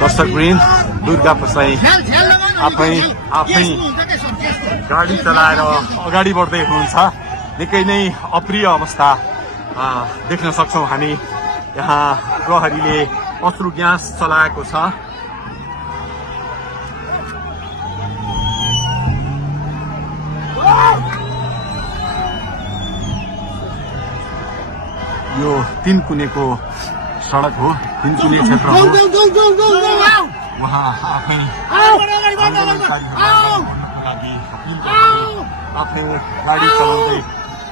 दर्शकवृन्द दुर्गा प्रसाई आफै गाडी चलाएर अगाडि बढ्दै हुनुहुन्छ। निकै नै अप्रिय अवस्था देख्न सक्छौं हामी। यहाँ प्रहरीले अश्रु ग्यास चलाएको छ। यो तीनकुनेको सडक हो, तीनकुने क्षेत्र हो। उहाँ आफै आफै गाडी चलाउँदै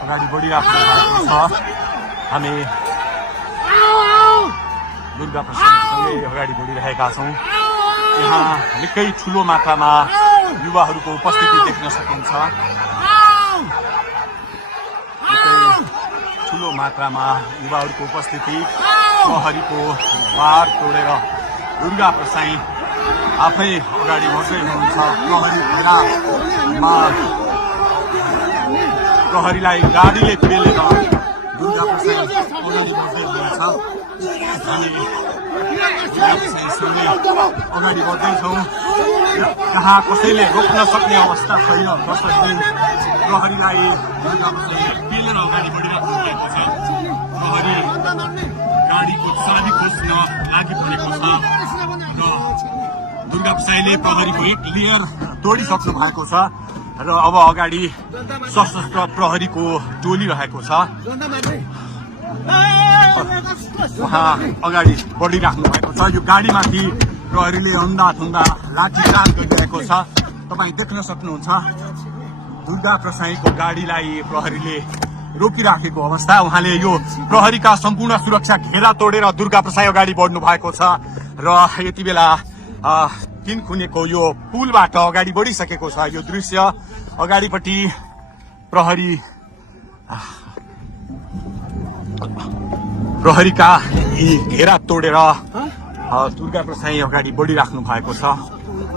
अगाडि बढिराख्नु भएको छ। हामी दुर्गा प्रसादसँगै अगाडि बढिरहेका छौँ। यहाँ निकै ठुलो मात्रामा युवाहरूको उपस्थिति देख्न सकिन्छ। ठुलो मात्रामा युवाहरूको उपस्थिति, प्रहरीको बार तोडेर दुर्गा प्रसाई आफै अगाडि बढ्दै हुनुहुन्छ। प्रहरीलाई गाडीले पेलेर दुर्गा प्रसाई अगाडि बढ्दै हुनुहुन्छ। हामी अगाडि बढ्दैछौँ। जहाँ कसैले रोक्न सक्ने अवस्था छैन। प्रहरीलाई दुर्गा प्रसाई पेलेर अगाडि बढिरहेको भएको छ। प्रहरी गाडीको चाबी खोज्न लागि परेको छ र दुर्गा प्रसाईले प्रहरीको एक लेयर तोडिसक्नु भएको छ र अब अगाडि सशस्त्र प्रहरीको टोली रहेको छ। उहाँ अगाडि बढिराख्नु भएको छ। यो गाडीमाथि प्रहरीले अन्धाधुन्दा लाठीचार्ज गरिरहेको छ। तपाईँ देख्न सक्नुहुन्छ दुर्गा प्रसाईको गाडीलाई प्रहरीले रोकिराखेको अवस्था। उहाँले यो प्रहरीका सम्पूर्ण सुरक्षा घेरा तोडेर दुर्गा प्रसाई अगाडि बढ्नु भएको छ र यति बेला तीनकुनेको यो पुलबाट अगाडि बढिसकेको छ। यो दृश्य अगाडिपट्टि प्रहरीका यी घेरा तोडेर दुर्गा प्रसाई अगाडि बढिराख्नु भएको छ।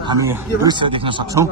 हामी दृश्य देख्न सक्छौं।